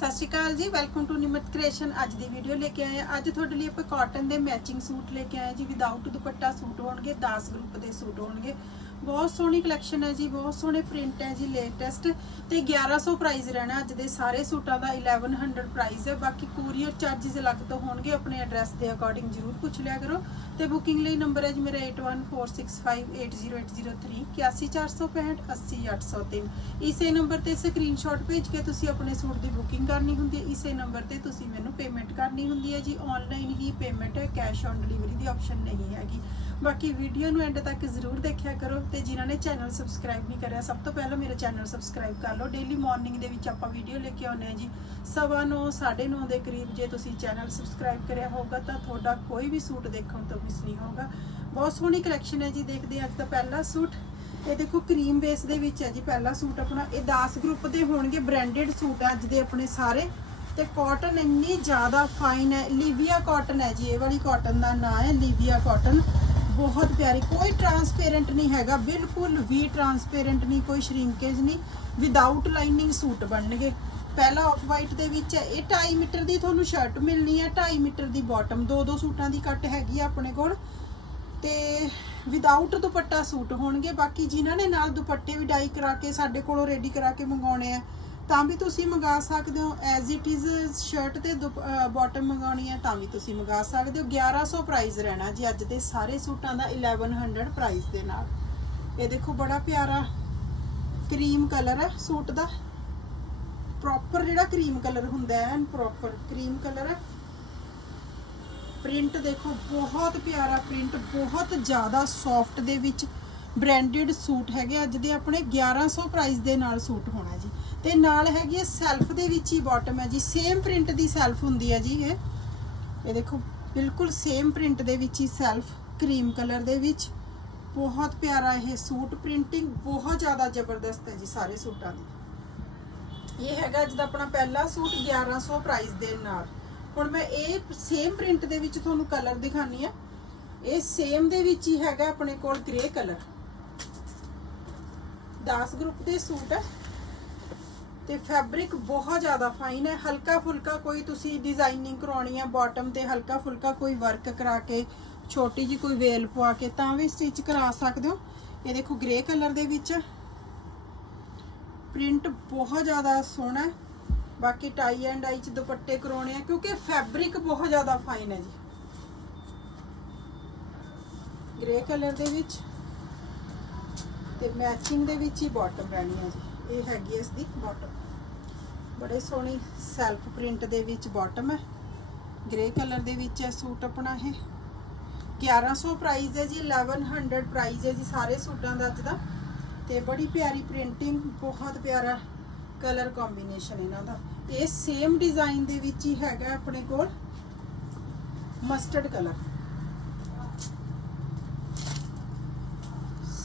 ਸਤਿ ਸ਼੍ਰੀ ਅਕਾਲ ਜੀ welcome to ਨਿਮਤ creation ਅੱਜ ਦੀ ਵੀਡੀਓ ਲੈ ਕੇ ਆਏ ਹਾਂ। ਅੱਜ ਤੁਹਾਡੇ ਲਈ ਆਪਾਂ ਕਾਟਨ ਦੇ ਮੈਚਿੰਗ ਸੂਟ ਲੈ ਕੇ ਆਏ ਜੀ। ਵਿਦਆਊਟ ਦੁਪੱਟਾ ਸੂਟ ਹੋਣਗੇ 10 ਗਰੁੱਪ ਦੇ ਸੂਟ ਹੋਣਗੇ। ਬਹੁਤ ਸੋਹਣੀ ਕਲੈਕਸ਼ਨ ਹੈ ਜੀ, ਬਹੁਤ ਸੋਹਣੇ ਪ੍ਰਿੰਟ ਹੈ ਜੀ ਲੇਟੈਸਟ ਤੇ 1100 ਪ੍ਰਾਈਸ ਰਹਿਣਾ ਅੱਜ ਦੇ ਸਾਰੇ ਸੂਟਾਂ ਦਾ 1100 ਪ੍ਰਾਈਸ ਹੈ। ਬਾਕੀ ਕੋਰੀਅਰ ਚਾਰजेस ਅਲੱਗ ਤੋਂ ਹੋਣਗੇ, ਆਪਣੇ ਐਡਰੈਸ ਦੇ ਅਕੋਰਡਿੰਗ ਜਰੂਰ ਪੁੱਛ ਲਿਆ ਕਰੋ। ਤੇ ਬੁਕਿੰਗ ਲਈ ਨੰਬਰ ਹੈ ਜੀ ਮੇਰਾ 8146580803 80465 ਇਸੇ ਨੰਬਰ ਤੇ ਸਕਰੀਨਸ਼ਾਟ ਭੇਜ ਕੇ ਤੁਸੀਂ ਆਪਣੇ ਸੂਟ ਦੀ ਬੁਕਿੰਗ ਕਰਨੀ ਹੁੰਦੀ ਹੈ। ਇਸੇ ਨੰਬਰ ਤੇ ਤੁਸੀਂ ਮੈਨੂੰ ਪੇਮੈਂਟ ਕਰਨੀ ਹੁੰਦੀ ਹੈ ਜੀ। ਆਨਲਾਈਨ ਹੀ ਪੇਮੈਂਟ ਹੈ ਕੈਸ਼ ਔਨ ਡਿਲੀਵਰੀ ਦੀ ਆਪਸ਼ਨ ਨਹੀਂ ਹੈਗੀ। ਬਾਕੀ ਵੀਡੀਓ ਨੂੰ ਐਂਡ ਤੱਕ ਜ਼ਰੂਰ ਦੇਖਿਆ ਕਰੋ ਤੇ ਜਿਨ੍ਹਾਂ ਨੇ ਚੈਨਲ ਸਬਸਕ੍ਰਾਈਬ ਨਹੀਂ ਕਰਿਆ ਸਭ ਤੋਂ ਪਹਿਲਾਂ ਮੇਰਾ ਚੈਨਲ ਸਬਸਕ੍ਰਾਈਬ ਕਰ ਲਓ। ਡੇਲੀ ਮਾਰਨਿੰਗ ਦੇ ਵਿੱਚ ਆਪਾਂ ਵੀਡੀਓ ਲੈ ਕੇ ਆਉਂਦੇ ਹਾਂ ਜੀ। ਸਵਾ ਨੌ, ਸਾਢੇ ਨੌ ਦੇ ਕਰੀਬ ਜੇ ਤੁਸੀਂ ਚੈਨਲ ਸਬਸਕ੍ਰਾਈਬ ਕਰਿਆ ਹੋਊਗਾ ਤਾਂ ਤੁਹਾਡਾ ਕੋਈ ਵੀ ਸੂਟ ਦੇਖਣ ਤੋਂ ਮਿਸ ਨਹੀਂ ਹੋਊਗਾ। ਬਹੁਤ ਸੋਹਣੀ ਕਲੈਕਸ਼ਨ ਹੈ ਜੀ ਦੇਖਦੇ ਹਾਂ ਅੱਜ ਤਾਂ ਪਹਿਲਾ ਸੂਟ। ਇਹ ਦੇਖੋ ਕਰੀਮ ਬੇਸ ਦੇ ਵਿੱਚ ਹੈ ਜੀ ਪਹਿਲਾ ਸੂਟ ਆਪਣਾ। ਇਹ ਦਾਸ ਗਰੁੱਪ ਦੇ ਹੋਣਗੇ ਬ੍ਰਾਂਡਡ ਸੂਟ ਅੱਜ ਦੇ ਆਪਣੇ ਸਾਰੇ। ਤੇ ਕਾਟਨ ਇੰਨੀ ਜ਼ਿਆਦਾ ਫਾਈਨ ਹੈ ਲੀਵੀਆ ਕਾਟਨ ਹੈ ਜੀ ਇਹ ਵਾਲੀ ਕਾਟਨ ਦਾ ਨਾਮ ਹੈ ਲੀਵੀਆ ਕਾਟਨ ਬਹੁਤ ਪਿਆਰੀ, ਕੋਈ ਟਰਾਂਸਪੇਰੈਂਟ ਨਹੀਂ ਹੈਗਾ, ਬਿਲਕੁਲ ਵੀ ਟਰਾਂਸਪੇਰੈਂਟ ਨਹੀਂ, ਕੋਈ ਸ਼ਰਿੰਕੇਜ ਨਹੀਂ ਵਿਦਆਊਟ ਲਾਈਨਿੰਗ ਸੂਟ ਬਣਨਗੇ। ਪਹਿਲਾ ਆਫ ਵਾਈਟ ਦੇ ਵਿੱਚ ਹੈ, ਇਹ 2.5 ਮੀਟਰ ਦੀ ਤੁਹਾਨੂੰ ਸ਼ਰਟ ਮਿਲਣੀ ਹੈ 2.5 ਮੀਟਰ ਦੀ ਬਾਟਮ ਦੋ ਦੋ ਸੂਟਾਂ ਦੀ ਕੱਟ ਹੈਗੀ ਆ ਆਪਣੇ ਕੋਲ। ਤੇ ਵਿਦਆਊਟ ਦੁਪੱਟਾ ਸੂਟ ਹੋਣਗੇ, ਬਾਕੀ ਜਿਨ੍ਹਾਂ ਨੇ ਨਾਲ ਦੁਪੱਟੇ ਵੀ ਡਾਈ ਕਰਾ ਕੇ ਸਾਡੇ ਕੋਲੋਂ ਰੈਡੀ ਕਰਾ ਕੇ ਮੰਗਾਉਣੇ ਆ ਤਾਂ ਵੀ ਤੁਸੀਂ ਮੰਗਾ ਸਕਦੇ ਹੋ। ਐਜ਼ ਇਟ ਇਜ਼ ਸ਼ਰਟ ਤੇ ਬਾਟਮ ਮੰਗਾਉਣੀ ਹੈ, ਤਾਂ ਵੀ ਤੁਸੀਂ ਮੰਗਾ ਸਕਦੇ ਹੋ। 1100 ਪ੍ਰਾਈਸ ਰਹਿਣਾ ਜੀ ਅੱਜ ਦੇ ਸਾਰੇ ਸੂਟਾਂ ਦਾ 1100 ਪ੍ਰਾਈਸ ਦੇ ਨਾਲ। ਇਹ ਦੇਖੋ ਬੜਾ ਪਿਆਰਾ ਕਰੀਮ ਕਲਰ ਹੈ ਸੂਟ ਦਾ। ਪ੍ਰੋਪਰ ਜਿਹੜਾ ਕਰੀਮ ਕਲਰ ਹੁੰਦਾ ਹੈ ਐਨ ਪ੍ਰੋਪਰ ਕਰੀਮ ਕਲਰ ਹੈ। ਪ੍ਰਿੰਟ ਦੇਖੋ, ਬਹੁਤ ਪਿਆਰਾ ਪ੍ਰਿੰਟ ਬਹੁਤ ਜ਼ਿਆਦਾ ਸੌਫਟ ਦੇ ਵਿੱਚ ਬ੍ਰਾਂਡਡ ਸੂਟ ਹੈਗੇ, ਅੱਜ ਦੇ ਆਪਣੇ 1100 ਪ੍ਰਾਈਸ ਦੇ ਨਾਲ ਸੂਟ ਹੋਣਾ ਜੀ। ਤੇ ਨਾਲ ਹੈਗੀ ਹੈ ਸੈਲਫ ਦੇ ਵਿੱਚ ਹੀ ਬਾਟਮ ਹੈ ਜੀ। ਸੇਮ ਪ੍ਰਿੰਟ ਦੀ ਸੈਲਫ ਹੁੰਦੀ ਹੈ ਜੀ ਇਹ। ਇਹ ਦੇਖੋ, ਬਿਲਕੁਲ ਸੇਮ ਪ੍ਰਿੰਟ ਦੇ ਵਿੱਚ ਹੀ ਸੈਲਫ ਕਰੀਮ ਕਲਰ ਦੇ ਵਿੱਚ। ਬਹੁਤ ਪਿਆਰਾ ਇਹ ਸੂਟ ਪ੍ਰਿੰਟਿੰਗ ਬਹੁਤ ਜ਼ਿਆਦਾ ਜ਼ਬਰਦਸਤ ਹੈ ਜੀ ਸਾਰੇ ਸੂਟਾਂ ਦੀ। ਇਹ ਹੈਗਾ ਅੱਜ ਦਾ ਆਪਣਾ ਪਹਿਲਾ ਸੂਟ 1100 ਪ੍ਰਾਈਸ ਦੇ ਨਾਲ। ਹੁਣ ਮੈਂ ਇਹ ਸੇਮ ਪ੍ਰਿੰਟ ਦੇ ਵਿੱਚ ਤੁਹਾਨੂੰ ਕਲਰ ਦਿਖਾਨੀ ਆ ਇਹ ਸੇਮ ਦੇ ਵਿੱਚ ਹੀ ਹੈਗਾ ਆਪਣੇ ਕੋਲ ਗ੍ਰੇ ਕਲਰ 10 ਗਰੁੱਪ ਦੇ ਸੂਟ ਹੈ। ਤੇ ਫੈਬਰਿਕ ਬਹੁਤ ਜ਼ਿਆਦਾ ਫਾਈਨ ਹੈ। ਹਲਕਾ ਫੁਲਕਾ ਕੋਈ ਤੁਸੀਂ ਡਿਜ਼ਾਈਨਿੰਗ ਕਰਾਉਣੀ ਹੈ ਬਾਟਮ ਤੇ ਹਲਕਾ ਫੁਲਕਾ ਕੋਈ ਵਰਕ ਕਰਾ ਕੇ, ਛੋਟੀ ਜੀ ਕੋਈ ਵੇਲ ਪਵਾ ਕੇ, ਤਾਂ ਵੀ ਸਟਿਚ ਕਰਾ ਸਕਦੇ ਹੋ। ਇਹ ਦੇਖੋ ਗ੍ਰੇ ਕਲਰ ਦੇ ਵਿੱਚ ਪ੍ਰਿੰਟ ਬਹੁਤ ਜ਼ਿਆਦਾ ਸੋਹਣਾ ਹੈ। ਬਾਕੀ ਟਾਈ ਐਂਡ ਆਈ ਚ ਦੁਪੱਟੇ ਕਰਾਉਣੇ ਆ, ਕਿਉਂਕਿ ਫੈਬਰਿਕ ਬਹੁਤ ਜ਼ਿਆਦਾ ਫਾਈਨ ਹੈ ਜੀ। ਗ੍ਰੇ ਕਲਰ ਦੇ ਵਿੱਚ। ਤੇ ਮੈਚਿੰਗ ਦੇ ਵਿੱਚ ਹੀ ਬਾਟਮ ਰਹਿਣੀ ਹੈ ਜੀ। ਇਹ ਹੈਗੀ ਇਸ ਦੀ ਬਾਟਮ ਬੜੇ ਸੋਹਣੀ ਸੈਲਫ ਪ੍ਰਿੰਟ ਦੇ ਵਿੱਚ ਬਾਟਮ ਹੈ ਗ੍ਰੇ ਕਲਰ ਦੇ ਵਿੱਚ ਹੈ ਸੂਟ ਆਪਣਾ ਇਹ। 1100 ਪ੍ਰਾਈਸ ਹੈ ਜੀ 1100 ਪ੍ਰਾਈਸ ਹੈ ਜੀ ਸਾਰੇ ਸੂਟਾਂ ਦਾ ਅੱਜ ਦਾ। ਤੇ ਬੜੀ ਪਿਆਰੀ ਪ੍ਰਿੰਟਿੰਗ ਬਹੁਤ ਪਿਆਰਾ ਕਲਰ ਕੰਬੀਨੇਸ਼ਨ ਇਹਨਾਂ ਦਾ। ਇਹ ਸੇਮ ਡਿਜ਼ਾਈਨ ਦੇ ਵਿੱਚ ਹੀ ਹੈਗਾ ਆਪਣੇ ਕੋਲ ਮਸਟਰਡ ਕਲਰ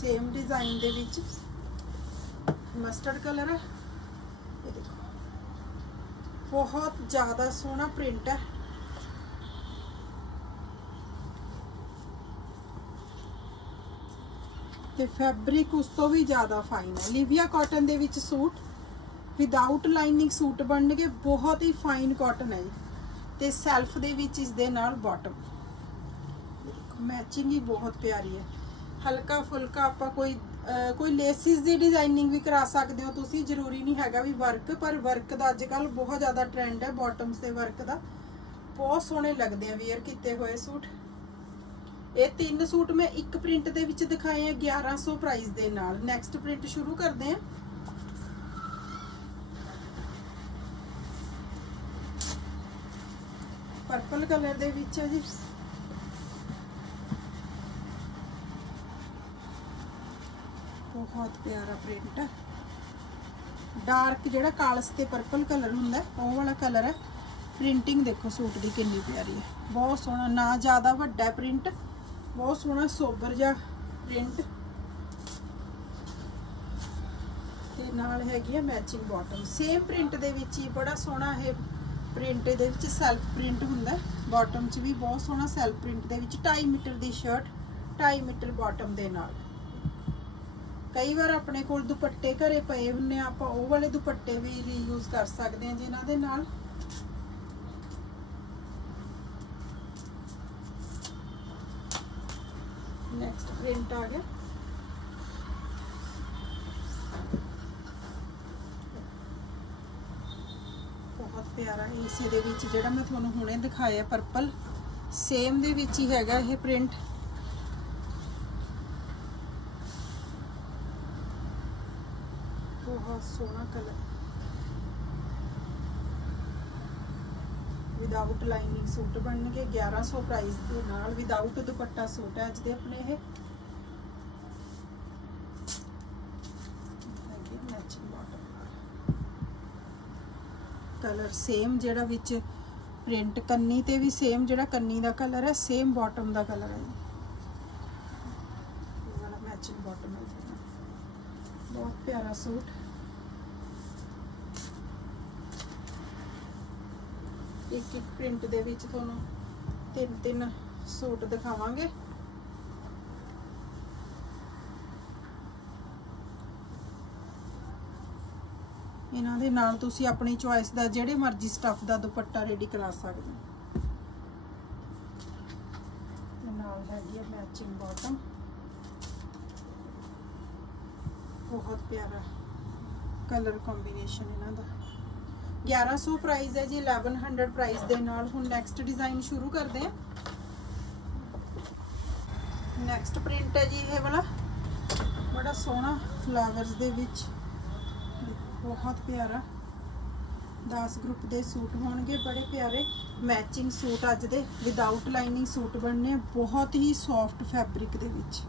ਸੇਮ ਡਿਜ਼ਾਈਨ ਦੇ ਵਿੱਚ ਮਸਟਰਡ ਕਲਰ ਹੈ। ਇਹ ਦੇਖੋ। ਬਹੁਤ ਜ਼ਿਆਦਾ ਸੋਹਣਾ ਪ੍ਰਿੰਟ ਹੈ। ਤੇ ਫੈਬਰਿਕ ਉਸ ਤੋਂ ਵੀ ਜ਼ਿਆਦਾ ਫਾਈਨ ਹੈ। ਲਿਵੀਆ ਕਾਟਨ ਦੇ ਵਿੱਚ ਸੂਟ ਵਿਦਆਊਟ ਲਾਈਨਿੰਗ ਸੂਟ ਬਣਨਗੇ, ਬਹੁਤ ਹੀ ਫਾਈਨ ਕਾਟਨ ਹੈ ਜੀ ਤੇ ਸੈਲਫ ਦੇ ਵਿੱਚ ਇਸ ਦੇ ਨਾਲ ਬਾਟਮ ਮੈਚਿੰਗ ਹੀ ਬਹੁਤ ਪਿਆਰੀ ਹੈ। ਹਲਕਾ ਫੁਲਕਾ ਆਪਾਂ ਕੋਈ ਕੋਈ ਲੇਸਿਸ ਦੀ ਡਿਜ਼ਾਈਨਿੰਗ ਵੀ ਕਰਾ ਸਕਦੇ ਹੋ ਤੁਸੀਂ। ਜ਼ਰੂਰੀ ਨਹੀਂ ਹੈਗਾ ਵੀ ਵਰਕ ਪਰ ਵਰਕ ਦਾ ਅੱਜ ਕੱਲ ਬਹੁਤ ਜ਼ਿਆਦਾ ਟ੍ਰੈਂਡ ਹੈ ਬਾਟਮਸ ਤੇ ਵਰਕ ਦਾ। ਬਹੁਤ ਸੋਹਣੇ ਲੱਗਦੇ ਆ ਵੇਅਰ ਕੀਤੇ ਹੋਏ ਸੂਟ। ਇਹ ਤਿੰਨ ਸੂਟ ਮੈਂ ਇੱਕ ਪ੍ਰਿੰਟ ਦੇ ਵਿੱਚ ਦਿਖਾਏ ਆ 1100 ਪ੍ਰਾਈਸ ਦੇ ਨਾਲ। ਨੈਕਸਟ ਪ੍ਰਿੰਟ ਸ਼ੁਰੂ ਕਰਦੇ ਆ। ਪਰਪਲ ਕਲਰ ਦੇ ਵਿੱਚ ਹੈ ਜੀ। ਬਹੁਤ ਪਿਆਰਾ ਪ੍ਰਿੰਟ ਹੈ। ਡਾਰਕ ਜਿਹੜਾ ਕਾਲਸ ਤੇ ਪਰਪਲ ਕਲਰ ਹੁੰਦਾ ਉਹ ਵਾਲਾ ਕਲਰ ਹੈ। ਪ੍ਰਿੰਟਿੰਗ ਦੇਖੋ ਸੂਟ ਦੀ ਕਿੰਨੀ ਪਿਆਰੀ ਹੈ। ਬਹੁਤ ਸੋਹਣਾ, ਨਾ ਜ਼ਿਆਦਾ ਵੱਡਾ ਪ੍ਰਿੰਟ ਬਹੁਤ ਸੋਹਣਾ ਸੋਬਰ ਜਿਹਾ ਪ੍ਰਿੰਟ ਤੇ ਨਾਲ ਹੈਗੀ ਹੈ ਮੈਚਿੰਗ ਬਾਟਮ ਸੇਮ ਪ੍ਰਿੰਟ ਦੇ ਵਿੱਚ ਹੀ ਬੜਾ ਸੋਹਣਾ ਇਹ ਪ੍ਰਿੰਟ ਦੇ ਵਿੱਚ ਸੈਲਫ ਪ੍ਰਿੰਟ ਹੁੰਦਾ ਬਾਟਮ 'ਚ ਵੀ ਬਹੁਤ ਸੋਹਣਾ ਸੈਲਫ ਪ੍ਰਿੰਟ ਦੇ ਵਿੱਚ 2.5 ਮੀਟਰ ਦੀ ਸ਼ਰਟ 2.5 ਮੀਟਰ ਬਾਟਮ ਦੇ ਨਾਲ। ਕਈ ਵਾਰ ਆਪਣੇ ਕੋਲ ਦੁਪੱਟੇ ਘਰੇ ਪਏ ਹੁੰਨੇ ਆ, ਆਪਾਂ ਉਹ ਵਾਲੇ ਦੁਪੱਟੇ ਵੀ ਰੀਯੂਜ਼ ਕਰ ਸਕਦੇ ਹਾਂ ਜਿਨ੍ਹਾਂ ਦੇ ਨਾਲ। ਨੈਕਸਟ ਪ੍ਰਿੰਟ ਆ ਗਿਆ। ਬਹੁਤ ਪਿਆਰਾ ਇਸੇ ਦੇ ਵਿੱਚ ਜਿਹੜਾ ਮੈਂ ਤੁਹਾਨੂੰ ਹੁਣੇ ਦਿਖਾਇਆ ਪਰਪਲ ਸੇਮ ਦੇ ਵਿੱਚ ਹੀ ਹੈਗਾ ਇਹ ਪ੍ਰਿੰਟ ਬਹੁਤ ਸੋਹਣਾ ਕਲਰ ਵਿਦਆਊਟ ਲਾਈਨਿੰਗ ਸੂਟ ਬਣਨਗੇ 1100 ਪ੍ਰਾਈਸ ਦੇ ਨਾਲ ਵਿਦਆਊਟ ਦੁਪੱਟਾ ਸੂਟ ਹੈ ਅੱਜ ਦੇ ਆਪਣੇ ਇਹ ਹੈਗੇ ਮੈਚਿੰਗ ਬਾਟਮ ਕਲਰ ਸੇਮ ਜਿਹੜਾ ਵਿੱਚ ਪ੍ਰਿੰਟ ਕੰਨੀ ਤੇ ਵੀ ਸੇਮ ਜਿਹੜਾ ਕੰਨੀ ਦਾ ਕਲਰ ਹੈ ਸੇਮ ਬਾਟਮ ਦਾ ਕਲਰ ਹੈ ਇਹ ਵਾਲਾ ਮੈਚਿੰਗ ਬਾਟਮ ਹੈ ਜੀ ਬਹੁਤ ਪਿਆਰਾ ਸੂਟ ਇੱਕ ਪ੍ਰਿੰਟ ਦੇ ਵਿੱਚ ਤੁਹਾਨੂੰ ਤਿੰਨ ਤਿੰਨ ਸੂਟ ਦਿਖਾਵਾਂਗੇ। ਇਹਨਾਂ ਦੇ ਨਾਲ ਤੁਸੀਂ ਆਪਣੀ ਚੁਆਇਸ ਦਾ ਜਿਹੜੇ ਮਰਜ਼ੀ ਸਟੱਫ ਦਾ ਦੁਪੱਟਾ ਰੈਡੀ ਕਰਾ ਸਕਦੇ ਹੋ। ਤੇ ਨਾਲ ਹੈਗੀ ਹੈ ਮੈਚਿੰਗ ਬਾਟਮ ਬਹੁਤ ਪਿਆਰਾ ਕਲਰ ਕੰਬੀਨੇਸ਼ਨ ਇਹਨਾਂ ਦਾ। 1100 ਪ੍ਰਾਈਸ ਹੈ ਜੀ 1100 ਪ੍ਰਾਈਸ ਦੇ ਨਾਲ ਹੁਣ ਨੈਕਸਟ ਡਿਜ਼ਾਈਨ ਸ਼ੁਰੂ ਕਰਦੇ ਹਾਂ। ਨੈਕਸਟ ਪ੍ਰਿੰਟ ਹੈ ਜੀ ਇਹ ਵਾਲਾ। ਬੜਾ ਸੋਹਣਾ ਫਲਾਵਰਸ ਦੇ ਵਿੱਚ। ਬਹੁਤ ਪਿਆਰਾ। 10 ਗਰੁੱਪ ਦੇ ਸੂਟ ਹੋਣਗੇ, ਬੜੇ ਪਿਆਰੇ। ਮੈਚਿੰਗ ਸੂਟ ਅੱਜ ਦੇ ਵਿਦਆਊਟ ਲਾਈਨਿੰਗ ਸੂਟ ਬਣਨੇ ਬਹੁਤ ਹੀ ਸੌਫਟ ਫੈਬਰਿਕ ਦੇ ਵਿੱਚ।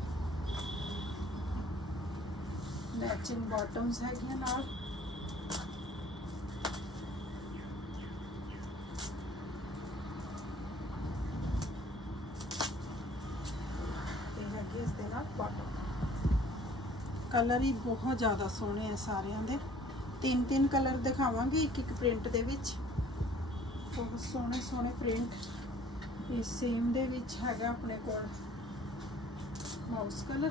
ਮੈਚਿੰਗ ਬਾਟਮਸ ਹੈਗੀਆਂ ਨਾਲ ਤੇ ਹੈਗੀ ਇਸ ਦੇ ਨਾਲ ਬਾਟਮ ਕਲਰ ਹੀ ਬਹੁਤ ਜ਼ਿਆਦਾ ਸੋਹਣੇ ਆ ਸਾਰਿਆਂ ਦੇ। ਤਿੰਨ ਤਿੰਨ ਕਲਰ ਦਿਖਾਵਾਂਗੇ, ਇੱਕ ਇੱਕ ਪ੍ਰਿੰਟ ਦੇ ਵਿੱਚ। ਬਹੁਤ ਸੋਹਣੇ ਸੋਹਣੇ ਪ੍ਰਿੰਟ। ਇਸ ਸੇਮ ਦੇ ਵਿੱਚ ਹੈਗਾ ਆਪਣੇ ਕੋਲ। ਮਾਊਸ ਕਲਰ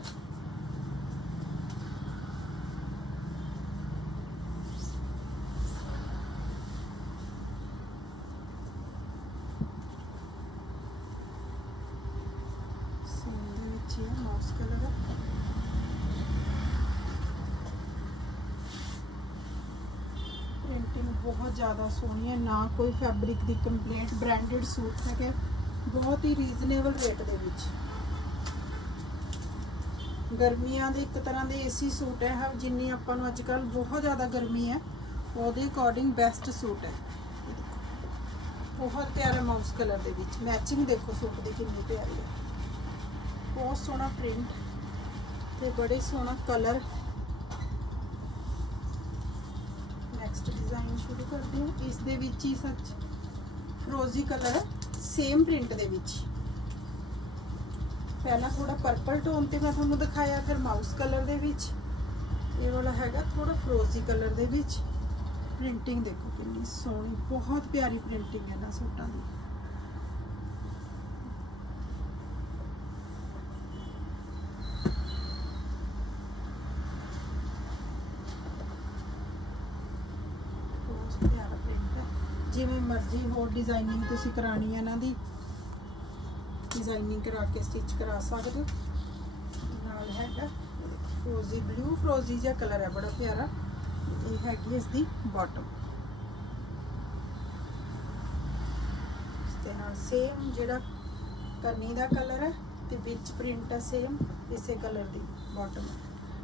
ਸੇਮ ਦੇ ਵਿੱਚ ਹੀ ਮਾਊਸ ਕਲਰ ਪ੍ਰਿੰਟਿੰਗ ਬਹੁਤ ਜ਼ਿਆਦਾ ਸੋਹਣੀ ਹੈ, ਨਾ ਕੋਈ ਫੈਬਰਿਕ ਦੀ ਕੰਪਲੇਂਟ ਬ੍ਰਾਂਡਡ ਸੂਟ ਹੈਗੇ। ਬਹੁਤ ਹੀ ਰੀਜ਼ਨੇਬਲ ਰੇਟ ਦੇ ਵਿੱਚ। ਗਰਮੀਆਂ ਦੇ ਇੱਕ ਤਰ੍ਹਾਂ ਦੇ ਏਸੀ ਸੂਟ ਹੈ ਜਿੰਨੀ ਆਪਾਂ ਨੂੰ ਅੱਜ ਕੱਲ ਬਹੁਤ ਜ਼ਿਆਦਾ ਗਰਮੀ ਹੈ, ਉਹਦੇ ਅਕੋਰਡਿੰਗ ਬੈਸਟ ਸੂਟ ਹੈ। ਬਹੁਤ ਪਿਆਰਾ ਮਾਊਸ ਕਲਰ ਦੇ ਵਿੱਚ। ਮੈਚਿੰਗ ਦੇਖੋ ਸੂਟ ਦੀ ਕਿੰਨੀ ਪਿਆਰੀ ਹੈ। ਬਹੁਤ ਸੋਹਣਾ ਪ੍ਰਿੰਟ ਤੇ ਬੜੇ ਸੋਹਣਾ ਕਲਰ ਨੈਕਸਟ ਡਿਜ਼ਾਈਨ ਸ਼ੁਰੂ ਕਰਦੇ ਹਾਂ। ਇਸ ਦੇ ਵਿੱਚ ਹੀ ਸੱਚ ਫਰੋਜ਼ੀ ਕਲਰ ਸੇਮ ਪ੍ਰਿੰਟ ਦੇ ਵਿੱਚ। ਪਹਿਲਾਂ ਥੋੜਾ ਪਰਪਲ ਟੋਨ ਤੇ ਮੈਂ ਤੁਹਾਨੂੰ ਦਿਖਾਇਆ, ਫਿਰ ਮਾਊਸ ਕਲਰ ਦੇ ਵਿੱਚ। ਇਹ ਵਾਲਾ ਹੈਗਾ ਥੋੜਾ ਫਰੋਜ਼ੀ ਕਲਰ ਦੇ ਵਿੱਚ। ਪ੍ਰਿੰਟਿੰਗ ਦੇਖੋ ਕਿੰਨੀ ਸੋਹਣੀ, ਬਹੁਤ ਪਿਆਰੀ ਪ੍ਰਿੰਟਿੰਗ ਹੈ ਨਾ ਸੂਟਾਂ ਦੀ ਬਹੁਤ ਪਿਆਰਾ ਪ੍ਰਿੰਟ ਹੈ ਜਿਵੇਂ ਮਰਜ਼ੀ ਹੋਰ ਡਿਜ਼ਾਈਨਿੰਗ ਤੁਸੀਂ ਕਰਾਣੀ ਹੈ ਇਹਨਾਂ ਦੀ। ਡਿਜ਼ਾਈਨਿੰਗ ਕਰਾ ਕੇ ਸਟਿਚ ਕਰਾ ਸਕਦੇ ਹੋ। ਨਾਲ ਹੈਗਾ ਫਰੋਜ਼ੀ ਬਲੂ ਫਰੋਜ਼ੀ ਜਿਹਾ ਕਲਰ ਹੈ ਬੜਾ ਪਿਆਰਾ। ਇਹ ਹੈਗੀ ਇਸ ਦੀ ਬਾਟਮ ਇਸ ਨਾਲ ਸੇਮ ਜਿਹੜਾ ਕਰਨੀ ਦਾ ਕਲਰ ਹੈ ਤੇ ਵਿੱਚ ਪ੍ਰਿੰਟ ਹੈ ਸੇਮ ਇਸੇ ਕਲਰ ਦੀ ਬਾਟਮ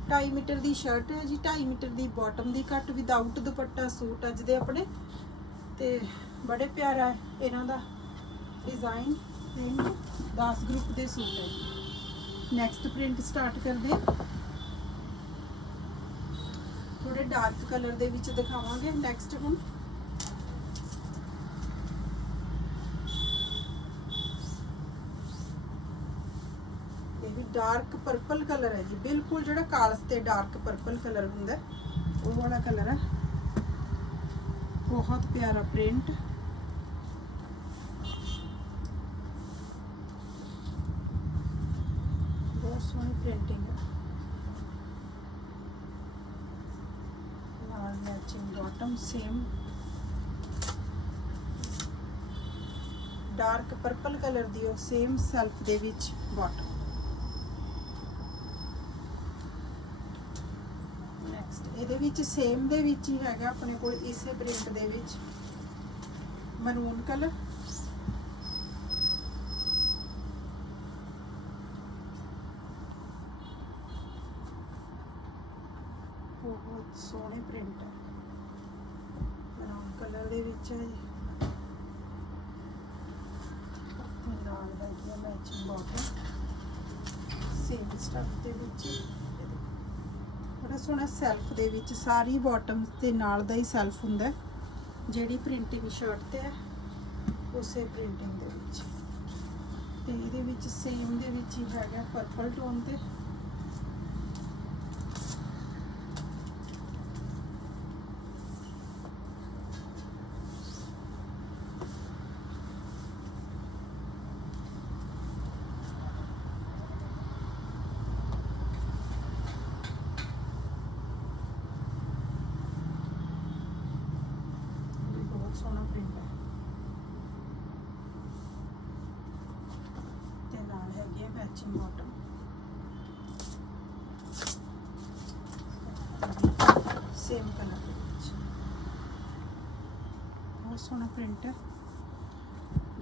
2.5 ਮੀਟਰ ਦੀ ਸ਼ਰਟ ਹੈ ਜੀ 2.5 ਮੀਟਰ ਦੀ ਬਾਟਮ ਦੀ ਕੱਟ ਵਿਦਆਊਟ ਦੁਪੱਟਾ ਸੂਟ ਅੱਜ ਦੇ ਆਪਣੇ। ਤੇ ਬੜੇ ਪਿਆਰਾ ਹੈ ਇਹਨਾਂ ਦਾ ਡਿਜ਼ਾਈਨ ਪ੍ਰਿੰਟ 10 ਗਰੁੱਪ ਦੇ ਸੂਟ ਹੈ। ਨੈਕਸਟ ਪ੍ਰਿੰਟ ਸਟਾਰਟ ਕਰਦੇ ਥੋੜੇ ਡਾਰਕ ਕਲਰ ਦੇ ਵਿੱਚ ਦਿਖਾਵਾਂਗੇ। ਨੈਕਸਟ ਹੁਣ ਇਹ ਵੀ ਡਾਰਕ ਪਰਪਲ ਕਲਰ ਹੈ ਜੀ। ਬਿਲਕੁਲ ਜਿਹੜਾ ਕਾਲਸ ਤੇ ਡਾਰਕ ਪਰਪਲ ਕਲਰ ਹੁੰਦਾ ਉਹ ਵਾਲਾ ਕਲਰ ਹੈ। ਬਹੁਤ ਪਿਆਰਾ ਪ੍ਰਿੰਟ ਸੋਹਣੀ ਪ੍ਰਿੰਟਿੰਗ ਨਾਲ matching bottom same dark purple colour ਦੀ ਉਹ ਸੇਮ ਸੈਲਫ ਦੇ ਵਿੱਚ ਬਾਟਮ ਇਹਦੇ ਵਿੱਚ ਸੇਮ ਦੇ ਵਿੱਚ ਹੀ ਹੈਗਾ ਆਪਣੇ ਕੋਲ ਇਸੇ ਪ੍ਰਿੰਟ ਦੇ ਵਿੱਚ ਮਰੂਨ ਕਲਰ ਸਟਫ ਦੇ ਵਿੱਚ। ਇਹ ਬੜਾ ਸੋਹਣਾ ਸੈਲਫ ਦੇ ਵਿੱਚ, ਸਾਰੀ ਬਾਟਮ ਦੇ ਨਾਲ ਦਾ ਹੀ ਸੈਲਫ ਹੁੰਦਾ ਜਿਹੜੀ ਪ੍ਰਿੰਟਿੰਗ ਸ਼ਰਟ ਤੇ ਹੈ, ਉਸੇ ਪ੍ਰਿੰਟਿੰਗ ਦੇ ਵਿੱਚ। ਤੇ ਇਹਦੇ ਵਿੱਚ ਸੇਮ ਦੇ ਵਿੱਚ ਹੀ ਹੈਗਾ ਪਰਪਲ ਟੋਨ ਤੇ ਇਹ ਵੀ ਬਹੁਤ ਸੋਹਣਾ ਪ੍ਰਿੰਟ ਹੈ ਤੇ ਨਾਲ ਹੈਗੀ ਹੈ ਮੈਚਿੰਗ ਬਾਟਮ ਸੇਮ ਕਲਰ ਦੇ ਵਿੱਚ ਬਹੁਤ ਸੋਹਣਾ ਪ੍ਰਿੰਟ ਹੈ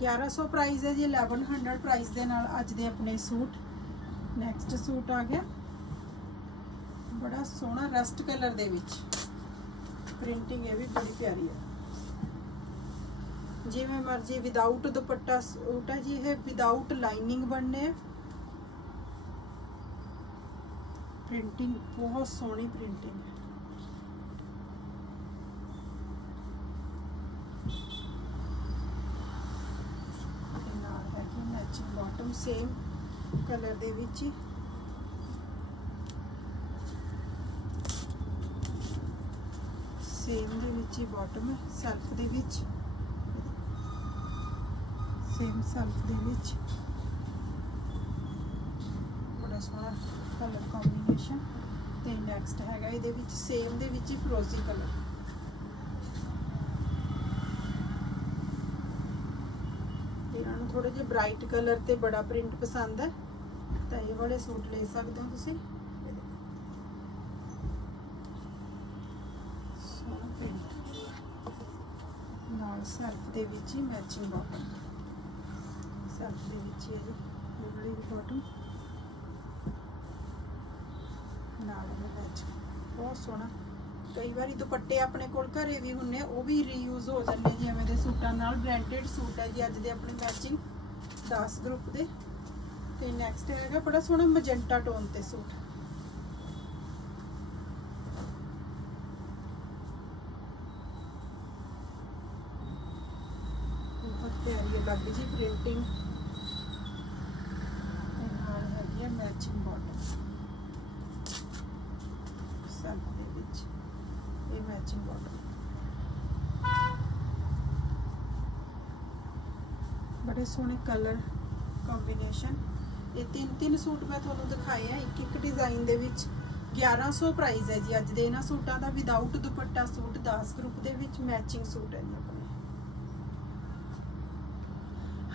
1100 ਪ੍ਰਾਈਸ ਹੈ ਜੀ 1100 ਪ੍ਰਾਈਸ ਦੇ ਨਾਲ ਅੱਜ ਦੇ ਆਪਣੇ ਸੂਟ ਨੈਕਸਟ ਸੂਟ ਆ ਗਿਆ ਬੜਾ ਸੋਹਣਾ ਰਸਟ ਕਲਰ ਦੇ ਵਿੱਚ ਪ੍ਰਿੰਟਿੰਗ ਇਹ ਵੀ ਬੜੀ ਪਿਆਰੀ ਹੈ ਜਿਵੇਂ ਮਰਜ਼ੀ ਵਿਦਆਊਟ ਦੁਪੱਟਾ ਸੂਟ ਹੈ ਜੀ ਇਹ ਵਿਦਆਊਟ ਲਾਈਨਿੰਗ ਬਣਨੇ ਆ ਪ੍ਰਿੰਟਿੰਗ ਬਹੁਤ ਸੋਹਣੀ ਪ੍ਰਿੰਟਿੰਗ ਹੈ ਤੇ ਨਾਲ ਹੈਗੀ ਮੈਚਿੰਗ ਬਾਟਮ ਸੇਮ ਕਲਰ ਦੇ ਵਿੱਚ ਹੀ ਸੇਮ ਦੇ ਵਿੱਚ ਹੀ ਬਾਟਮ ਹੈ ਸੈਲਫ ਦੇ ਵਿੱਚ ਸੇਮ ਸੈਲਫ ਦੇ ਵਿੱਚ ਬੜਾ ਸੋਹਣਾ ਕਲਰ ਕੰਬੀਨੇਸ਼ਨ ਤੇ ਨੈਕਸਟ ਹੈਗਾ ਇਹਦੇ ਵਿੱਚ ਸੇਮ ਦੇ ਵਿੱਚ ਹੀ ਫਰੋਜ਼ੀ ਕਲਰ ਇਹਨਾਂ ਨੂੰ ਥੋੜੇ ਜਿਹੇ ਬ੍ਰਾਈਟ ਕਲਰ ਤੇ ਬੜਾ ਪ੍ਰਿੰਟ ਪਸੰਦ ਹੈ। ਤਾਂ ਇਹ ਵਾਲੇ ਸੂਟ ਲੈ ਸਕਦੇ ਹੋ ਤੁਸੀਂ। ਇਹ ਦੇਖੋ ਸੋਹਣਾ ਪ੍ਰਿੰਟ ਨਾਲ ਸੈਲਫ ਦੇ ਵਿੱਚ ਹੀ ਮੈਚਿੰਗ ਬਾਟਮ ਸੈਲਫ ਦੇ ਵਿੱਚ ਹੀ ਹੈ ਜੀ, ਇਹ ਵਾਲੀ ਵੀ ਬਾਟਮ ਨਾਲ ਇਹ ਮੈਚ ਬਹੁਤ ਸੋਹਣਾ। ਕਈ ਵਾਰੀ ਦੁਪੱਟੇ ਆਪਣੇ ਕੋਲ ਘਰੇ ਵੀ ਹੁੰਨੇ ਉਹ ਵੀ ਰੀਯੂਜ਼ ਹੋ ਜਾਂਦੇ ਜਿਵੇਂ ਦੇ ਸੂਟਾਂ ਨਾਲ ਬ੍ਰਾਂਡਡ ਸੂਟ ਹੈ ਜੀ, ਅੱਜ ਦੇ ਆਪਣੇ ਮੈਚਿੰਗ 10 ਗਰੁੱਪ ਦੇ। ਤੇ ਨੈਕਸਟ ਹੈਗਾ ਬੜਾ ਸੋਹਣਾ ਮਜੈਂਟਾ ਟੋਨ ਤੇ ਸੂਟ। ਬਹੁਤ ਪਿਆਰੀ ਲੱਗ ਜੀ ਪ੍ਰਿੰਟਿੰਗ ਨਾਲ ਹੈਗੀ ਹੈ ਮੈਚਿੰਗ ਬਾਟਮ ਸੈਲਫ ਦੇ ਵਿੱਚ। ਇਹ ਮੈਚਿੰਗ ਬਾਟਮ ਬੜੇ ਸੋਹਣੇ ਕਲਰ ਕੰਬੀਨੇਸ਼ਨ ਇਹ ਤਿੰਨ ਤਿੰਨ ਸੂਟ ਮੈਂ ਤੁਹਾਨੂੰ ਦਿਖਾਏ ਆ, ਇੱਕ ਇੱਕ ਡਿਜ਼ਾਈਨ ਦੇ ਵਿੱਚ। 1100 ਪ੍ਰਾਈਸ ਹੈ ਜੀ ਅੱਜ ਦੇ ਇਹਨਾਂ ਸੂਟਾਂ ਦਾ ਵਿਦਆਊਟ ਦੁਪੱਟਾ ਸੂਟ 10 ਗਰੁੱਪ ਦੇ ਵਿੱਚ ਮੈਚਿੰਗ ਸੂਟ ਹੈ ਜੀ ਆਪਣੇ।